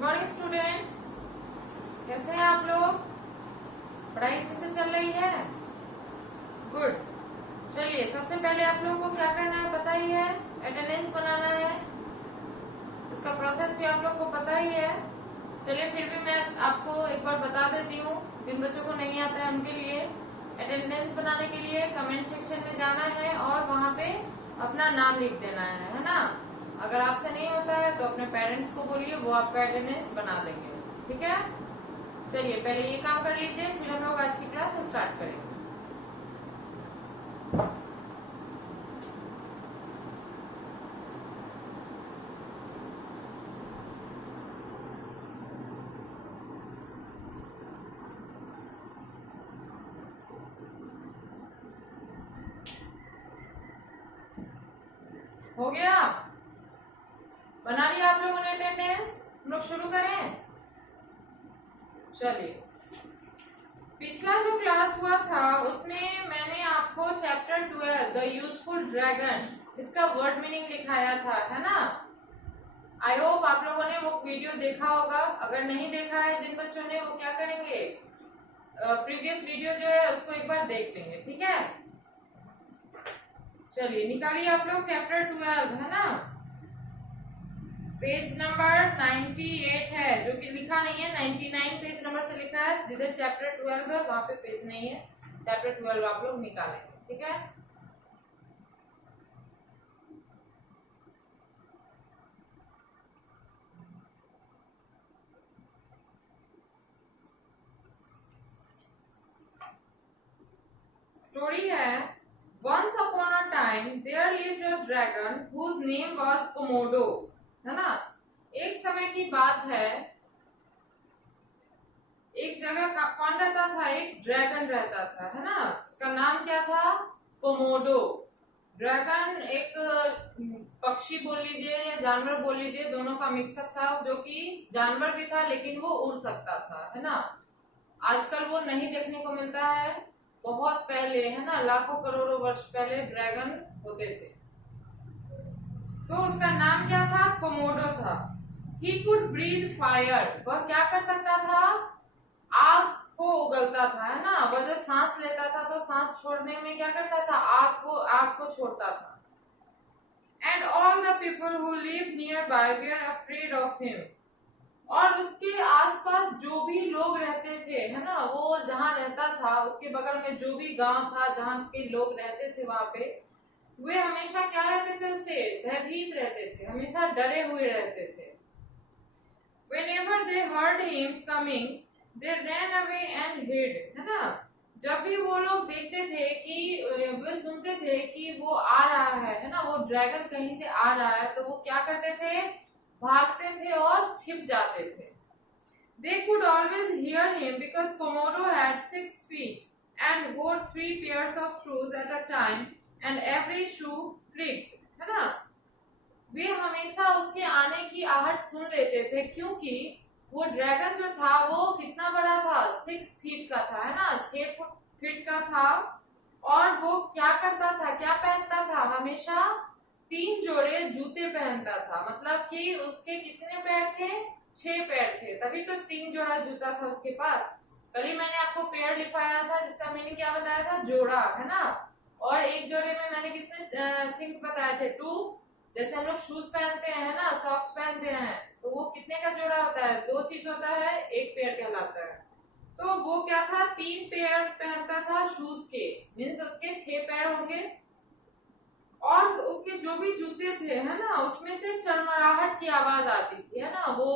Good morning students, कैसे हैं आप लोग? पढ़ाई अच्छे से चल रही है? गुड। चलिए, सबसे पहले आप लोगों को क्या करना है पता ही है, अटेंडेंस बनाना है। उसका प्रोसेस भी आप लोग को पता ही है। चलिए, फिर भी मैं आपको एक बार बता देती हूँ, जिन बच्चों को नहीं आता है उनके लिए। अटेंडेंस बनाने के लिए कमेंट सेक्शन में जाना है और वहाँ पे अपना नाम लिख देना है ना। अगर आपसे नहीं होता है तो अपने पेरेंट्स को बोलिए, वो आपका अटेंडेंस बना देंगे। ठीक है? चलिए, पहले ये काम कर लीजिए, फिर हम लोग आज की क्लास स्टार्ट करेंगे। हो गया? बना लिया आप लोगों ने अटेंडेंस? हम लोग शुरू करें। चलिए, पिछला जो क्लास हुआ था उसमें मैंने आपको चैप्टर 12 द यूजफुल ड्रैगन इसका वर्ड मीनिंग लिखाया था, है ना। आई होप आप लोगों ने वो वीडियो देखा होगा। अगर नहीं देखा है जिन बच्चों ने, वो क्या करेंगे, प्रीवियस वीडियो जो है उसको एक बार देख लेंगे। ठीक है? चलिए, निकालिए आप लोग चैप्टर 12, है ना। पेज नंबर 98 है, जो कि लिखा नहीं है। 99 पेज नंबर से लिखा है, जिधर चैप्टर 12 है वहां पे पेज नहीं है। चैप्टर 12 आप लोग निकालेंगे। ठीक है? स्टोरी है, once upon a time there lived a dragon whose name was Komodo, है ना। एक समय की बात है, एक जगह का कौन रहता था, एक ड्रैगन रहता था, है ना। उसका नाम क्या था? कोमोडो। ड्रैगन एक पक्षी बोल लीजिए या जानवर बोल लीजिए, दोनों का मिक्सअप था, जो कि जानवर भी था लेकिन वो उड़ सकता था, है ना। आजकल वो नहीं देखने को मिलता है। बहुत पहले, है ना, लाखों करोड़ों वर्ष पहले ड्रैगन होते थे। तो उसका नाम क्या था? कोमोडो था। ही कुड ब्रीथ फायर, वह क्या कर सकता था? आग को उगलता था, है ना। वह जब सांस लेता था तो सांस छोड़ने में क्या करता था? आग को छोड़ता था। And all the people who live near by were afraid of him, और उसके आसपास जो भी लोग रहते थे, है ना, वो जहाँ रहता था उसके बगल में जो भी गांव था जहाँ के लोग रहते थे, वहां पे वे हमेशा क्या रहते थे? उससे भयभीत रहते थे, हमेशा डरे हुए रहते थे। Whenever they heard him coming, they ran away and hid, है ना। जब भी वो लोग देखते थे कि वे सुनते थे कि वो आ रहा है ना, वो ड्रैगन कहीं से आ रहा है, तो वो क्या करते थे? भागते थे और छिप जाते थे। They could always hear him because Komodo had 6 feet and wore 3 pairs of shoes at a time and every shoe creaked, है ना। वे हमेशा उसके आने की आहट सुन लेते थे, क्योंकि वो ड्रैगन जो था वो कितना बड़ा था? 6 फीट का था, है ना, 6 फीट का था। और वो क्या करता था, क्या पहनता था? हमेशा 3 जोड़े जूते पहनता था। मतलब कि उसके कितने पैर थे? 6 पैर थे, तभी तो 3 जोड़ा जूता था उसके पास। कल ही मैंने आपको पेयर लिखवाया था, जिसका मीनिंग क्या बताया था? जोड़ा, है ना। और एक जोड़े में मैंने कितने थिंग्स बताए थे? 2। जैसे हम लोग शूज पहनते हैं ना, सॉक्स पहनते हैं, तो वो कितने का जोड़ा होता है? 2 चीज होता है, एक पेयर कहलाता है। तो वो क्या था? 3 पेयर पहनता था शूज के, मीन्स उसके 6 पैर होंगे। और उसके जो भी जूते थे, है ना, उसमें से चरमराहट की आवाज आती थी, है ना। वो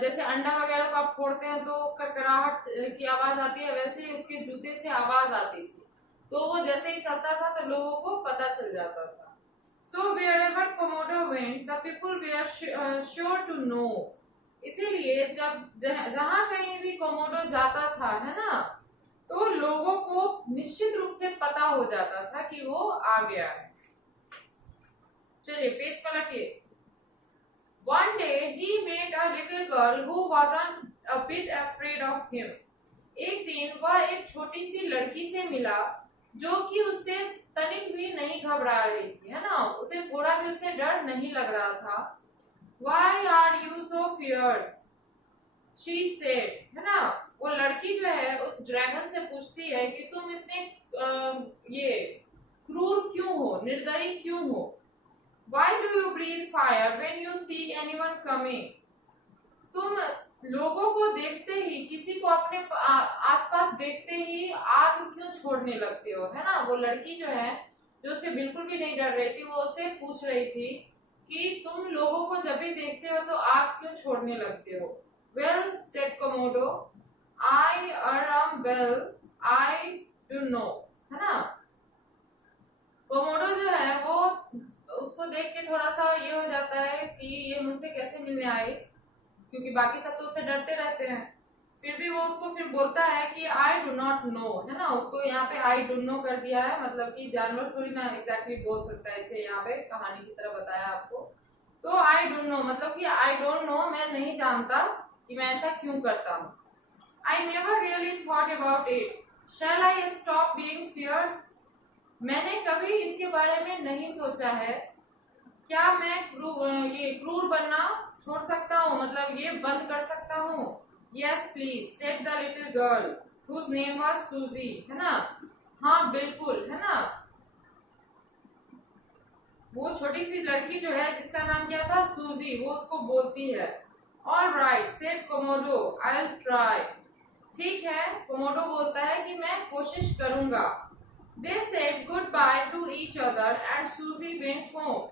जैसे अंडा वगैरह को आप फोड़ते हैं तो कड़कड़ाहट की आवाज आती है, वैसे ही उसके जूते से आवाज आती थी। तो वो जैसे ही चलता था तो लोगों को पता चल जाता था। So wherever Komodo went, the people were sure to know. इसीलिए जब जहाँ कहीं भी कोमोडो जाता था, है ना, तो लोगों को निश्चित रूप से पता हो जाता था कि वो आ गया है। चलिए, page पलटिए। One day he met a little girl who wasn't a bit afraid of him. एक दिन वह एक छोटी सी लड़की से मिला जो कि उससे तनिक भी नहीं घबरा रही थी, है ना। उसे थोड़ा भी उससे डर नहीं लग रहा था। Why are you so fierce? She said, है ना, वो लड़की जो है उस ड्रैगन से पूछती है कि तुम इतने ये क्रूर क्यों हो, निर्दयी क्यों हो। Why do you breathe fire when you see anyone coming? तुम लोगों को देखते ही, किसी को अपने आसपास देखते ही आग क्यों छोड़ने लगते हो, है ना। वो लड़की जो है, जो उसे बिल्कुल भी नहीं डर रही थी, वो उसे पूछ रही थी कि तुम लोगों को जब भी देखते हो तो आग क्यों छोड़ने लगते हो। Well said Komodo, I well I do know, है ना। कोमोडो जो है वो उसको देख के थोड़ा सा ये हो जाता है कि ये मुझसे कैसे मिलने आई, क्योंकि बाकी सब तो उससे डरते रहते हैं। फिर भी वो उसको फिर बोलता है कि आई डू नॉट नो, है ना। उसको यहाँ पे आई डू नो कर दिया है, मतलब कि जानवर थोड़ी ना एग्जैक्टली बोल सकता है, इसलिए यहाँ पे कहानी की तरह बताया आपको। तो आई डू नो मतलब कि आई डोंट नो, मैं नहीं जानता कि मैं ऐसा क्यों करता हूँ। I never really thought about it, shall I stop being fierce, मैंने कभी इसके बारे में नहीं सोचा है, क्या मैं ये क्रूर बनना छोड़ सकता हूँ, मतलब ये बंद कर सकता हूँ। Yes please said the little girl whose name was Suzy, है ना। हाँ बिल्कुल, है ना। वो छोटी सी लड़की जो है जिसका नाम क्या था, सूजी, वो उसको बोलती है। All right said Komodo, I will try, ठीक है, कोमोडो बोलता है कि मैं कोशिश करूंगा। They said goodbye to each other and Suzy went home.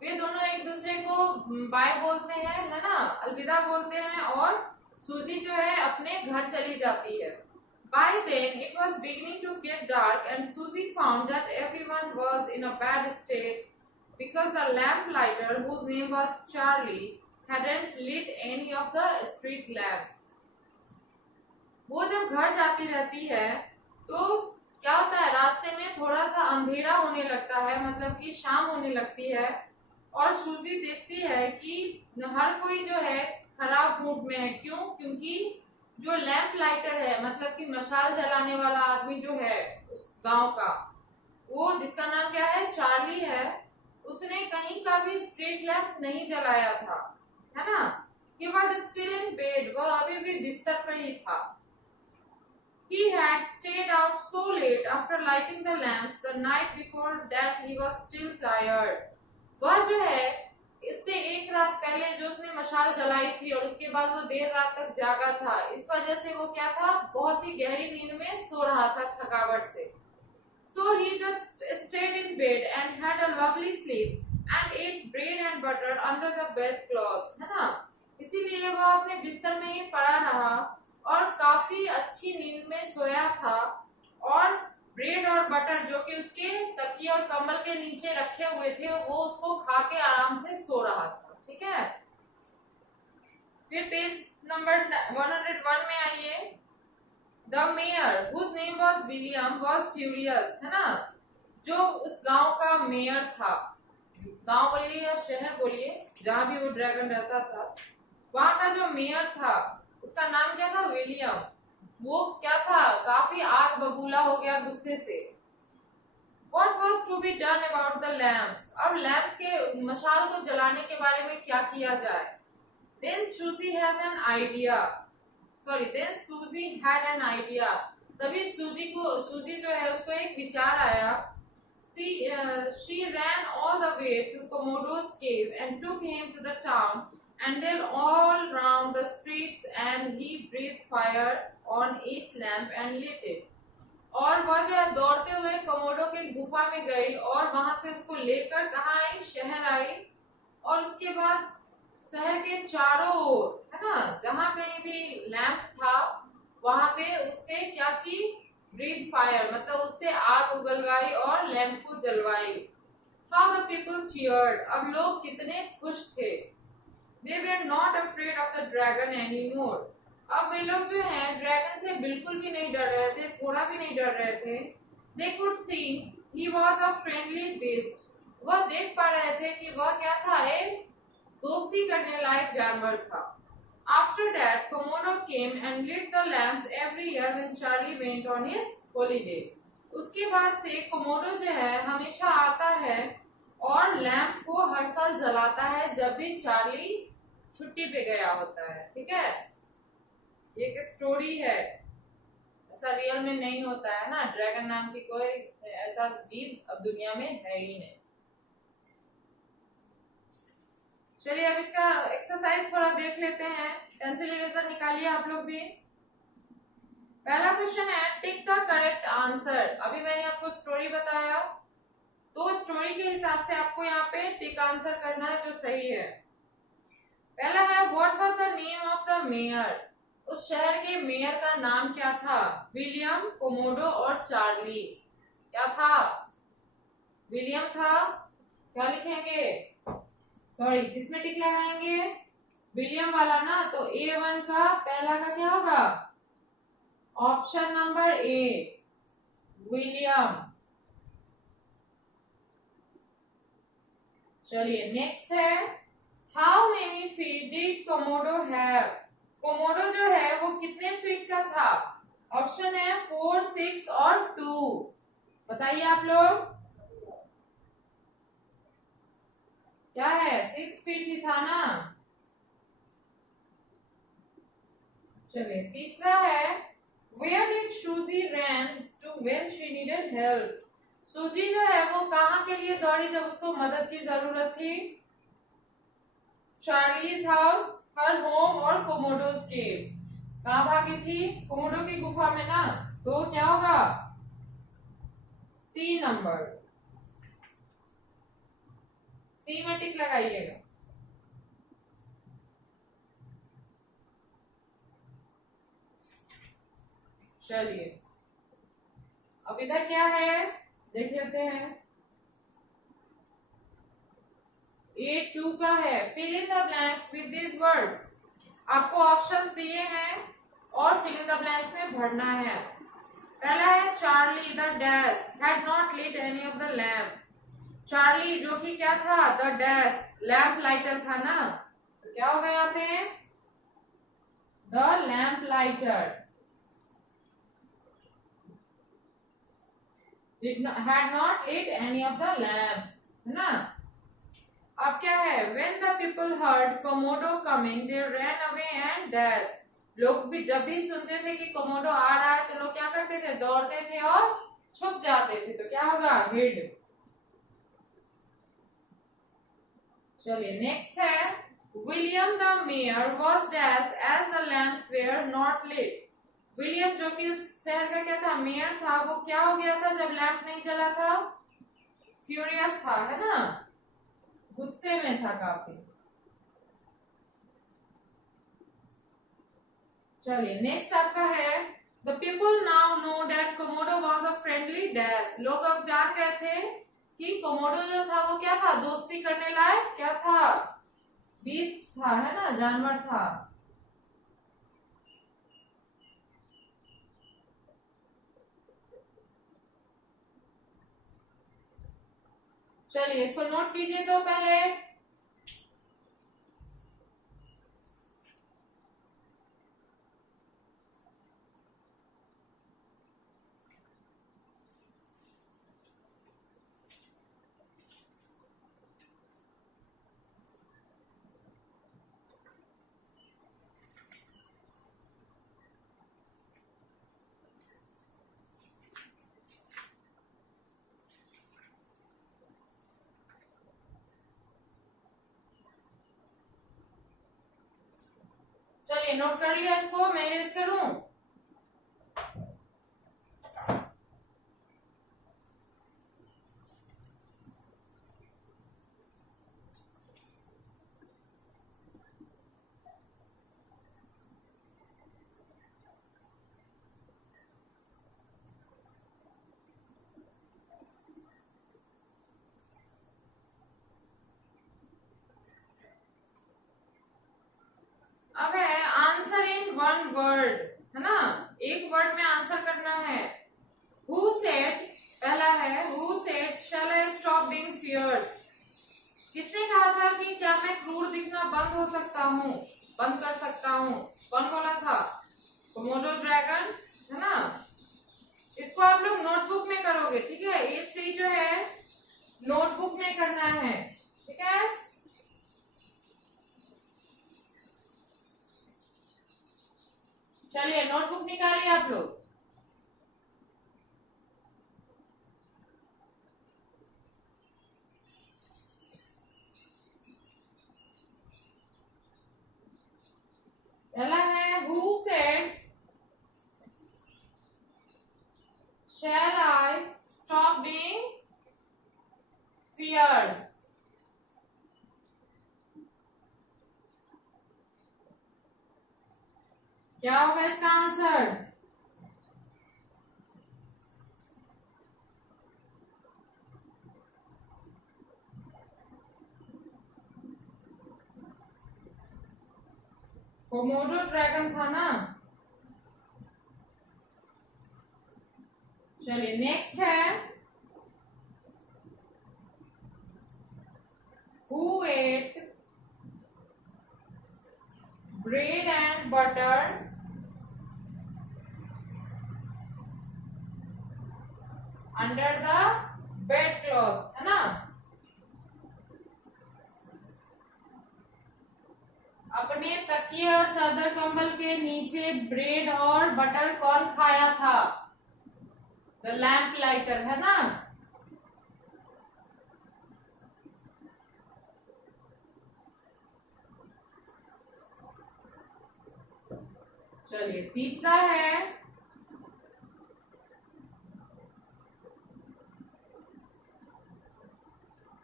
वे दोनों एक दूसरे को बाय बोलते हैं, है ना, अलविदा बोलते हैं, और सूजी जो है अपने घर चली जाती है। By then it was beginning to get dark and Suzy found that everyone was in a bad state because the lamplighter, whose name was Charlie, hadn't lit any of the street lamps. वो जब घर जाती रहती है तो क्या होता है, रास्ते में थोड़ा सा अंधेरा होने लगता है, मतलब कि शाम होने लगती है, और सूजी देखती है कि हर कोई जो है खराब मूड में है। क्यों? क्योंकि जो लैंप लाइटर है, मतलब कि मशाल जलाने वाला आदमी जो है उस गांव का, वो जिसका नाम क्या है, चार्ली है, उसने कहीं का भी स्ट्रीट लैंप नहीं जलाया था, है ना। He was still in bed, वह अभी भी बिस्तर पर ही था। He had stayed out so late after lighting the lamps the night before that he was still tired. वह जो है इससे एक रात पहले जो उसने मशाल जलाई थी और उसके बाद वो देर रात तक जागा था, इस वजह से वो क्या था, बहुत ही गहरी नींद में सो रहा था थकावट से। So he just stayed in bed and had a lovely sleep and ate bread and butter under the bedclothes, है ना। इसीलिए वह अपने बिस्तर में ही पड़ा रहा और काफी अच्छी नींद में सोया था, और ब्रेड और बटर जो कि उसके तकिए और कम्बल के नीचे रखे हुए थे, वो उसको खा के आराम से सो रहा था, ठीक है। फिर पेज नंबर 101 में आइए। The mayor whose name was William was furious, है ना। जो उस गांव का मेयर था, गांव बोलिए या शहर बोलिए, जहां भी वो ड्रैगन रहता था, वहां का जो मेयर था उसका नाम क्या था, विलियम। वो क्या था, काफी आग बबूला हो गया गुस्से से। What was to be done about the lamps? अब लैंप के मशाल को जलाने के बारे में क्या किया जाए। Then Suzy had an idea. तभी सूजी जो है उसको एक विचार आया। She ran all the way to Komodo's cave and took him to the town and then all round the streets, and he breathed fire on each lamp and lit it. और वह जो है दौड़ते हुए कोमोडो के गुफा में गई और वहां से उसको लेकर कहाँ आई, शहर आई, और उसके बाद शहर के चारों ओर, है ना, जहां कहीं भी लैंप था वहां पे उससे क्या की, ब्रीथ फायर, मतलब उससे आग उगलवाई और लैंप को जलवाई। हाउ द पीपल चीयर्ड, अब लोग कितने खुश थे। They were not afraid of the dragon anymore. अब वे लोग जो हैं ड्रैगन से बिल्कुल भी नहीं डर रहे थे, थोड़ा भी नहीं डर रहे थे। They could see he was a friendly beast. वह देख पा रहे थे कि वह क्या था, एक दोस्ती करने लायक जानवर था। After that, Komodo came and lit the lamps every year when Charlie went on his holiday. उसके बाद से कोमोडो जो है हमेशा आता है और लैंप को हर साल जलाता है जब भी चार्ली छुट्टी पे गया होता है, ठीक है। ये एक स्टोरी है, ऐसा रियल में नहीं होता है ना। ड्रैगन नाम की कोई ऐसा जीव अब दुनिया में है ही नहीं। चलिए अब इसका एक्सरसाइज थोड़ा देख लेते हैं। पेंसिल इरेजर निकालिए आप लोग भी। पहला क्वेश्चन है टिक द करेक्ट आंसर। अभी मैंने आपको स्टोरी बताया, तो स्टोरी के हिसाब से आपको यहाँ पे टिक आंसर करना है जो सही है। पहला है what was the name of the mayor. उस शहर के मेयर का नाम क्या था? विलियम, कोमोडो और चार्ली। क्या था? विलियम था। क्या लिखेंगे? सॉरी, किसमें टिक लगाएंगे? विलियम वाला ना, तो A1 का पहला का क्या होगा? Option number A, William. चलिए नेक्स्ट है how many feet did Komodo have. Komodo जो है वो कितने फीट का था? ऑप्शन है 4, 6 और 2। बताइए आप लोग, क्या है? 6 फीट ही था ना। चलिए तीसरा है where did Suzy run to when she needed help. Suzy जो है वो कहाँ के लिए दौड़ी जब उसको मदद की जरूरत थी? चार्लीज हाउस, हर होम और कोमोडोज केव। कहाँ भागी थी? कोमोडो की गुफा में ना, तो क्या होगा? सी नंबर, सी में टिक लगाइएगा। चलिए अब इधर क्या है देख लेते हैं। A2 का है fill in the blanks with this words. आपको ऑप्शंस दिए हैं और फिल इन द ब्लैंक्स में भरना है। पहला है Charlie the dash had not lit any of the lamp. Charlie जो कि क्या था? द डैश, लैम्प लाइटर था ना, तो क्या होगा यहाँ पे? The lamp lighter had not lit any of the lamps, है ना। अब क्या है? when the people heard Komodo coming they ran away and dashed। लोग भी जब भी सुनते थे कि कोमोडो आ रहा है तो लोग क्या करते थे? दौड़ते थे और छुप जाते थे। तो क्या होगा? हिड। चलिए नेक्स्ट है William the mayor was dash as the lamps were not lit. William जो कि उस शहर का क्या था? मेयर था। वो क्या हो गया था जब लैंप नहीं जला था? फ्यूरियस था, है ना, गुस्से में था काफी। चलिए नेक्स्ट आपका है the people now know that Komodo was a friendly dash. लोग अब जान गए थे कि कोमोडो जो था वो क्या था? दोस्ती करने लायक क्या था? बीस्ट था, है ना, जानवर था। चलिए इसको नोट कीजिए तो पहले। चलिए नोट कर लिया इसको, मैं इरेज करूं? अब है आंसर इन वन वर्ड, है ना, एक वर्ड में आंसर करना है। हु सेड, पहला है who said shall I stop being fierce. किसने कहा था कि क्या मैं क्रूर दिखना बंद हो सकता हूँ, बंद कर सकता हूँ? कौन बोला था? कोमोडो ड्रैगन, है ना। इसको आप लोग नोटबुक में करोगे, ठीक है। A3 जो है नोटबुक में करना है, ठीक है। चलिए नोटबुक निकालिए आप लोग। पहला है who said shall I stop being fierce. क्या होगा इसका आंसर? कोमोडो ड्रैगन था ना। चलिए नेक्स्ट है who ate bread and butter under the bed clothes, है ना। अपने तकिए और चादर कंबल के नीचे ब्रेड और बटर कौन खाया था? द लैम्प लाइटर, है ना। चलिए तीसरा है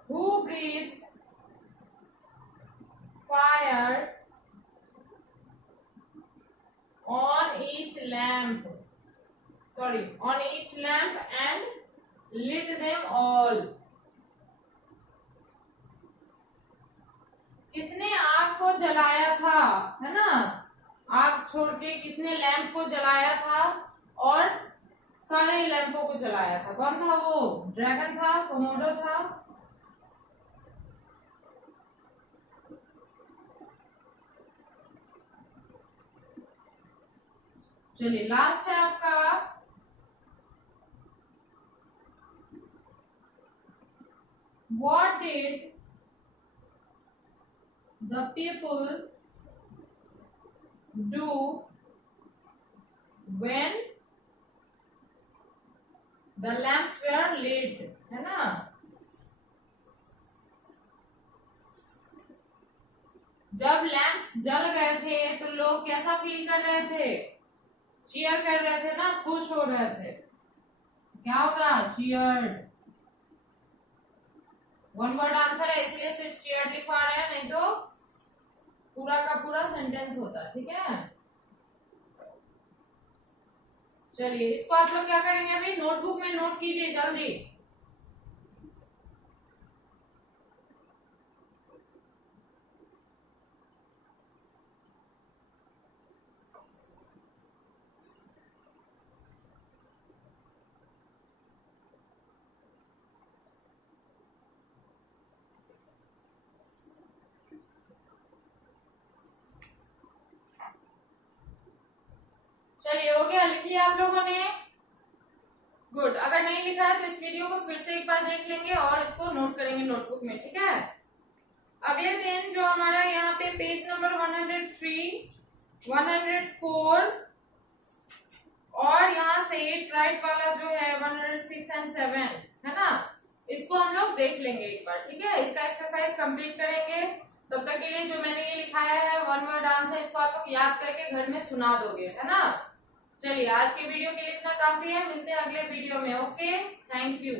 who breathe fire on each lamp and lit them all। किसने आग को जलाया था, है ना। आग छोड़ के किसने लैंप को जलाया था और सारे लैंपों को जलाया था? कौन था वो? ड्रैगन था, कोमोडो था? चलिए लास्ट है आपका what did the people do when the lamps were lit, है ना। जब लैंप्स जल गए थे तो लोग कैसा फील कर रहे थे? चीयर कर रहे थे ना, खुश हो रहे थे। क्या होगा? चीयर्ड। वन वर्ड आंसर है इसलिए सिर्फ चीयर्ड लिखवा रहे हैं, नहीं तो पूरा का पूरा सेंटेंस होता। ठीक है, चलिए इसको आप लोग क्या करेंगे, अभी नोटबुक में नोट कीजिए जल्दी। चलिए हो गया, लिख लिया आप लोगों ने? गुड। अगर नहीं लिखा है तो इस वीडियो को फिर से एक बार देख लेंगे और इसको नोट करेंगे नोटबुक में। ठीक है, अगले दिन जो हमारा यहाँ पे पेज नंबर 103, 104 और यहाँ से राइट वाला जो है 106 एंड 7, है ना, इसको हम लोग देख लेंगे एक बार। ठीक है, इसका एक्सरसाइज कंप्लीट करेंगे। तब तक के लिए जो मैंने ये लिखाया है वन वर्ड आंसर, इसको आप लोग याद करके घर में सुना दोगे, है ना। चलिए आज के वीडियो के लिए इतना काफी है, मिलते हैं अगले वीडियो में। Okay, thank you.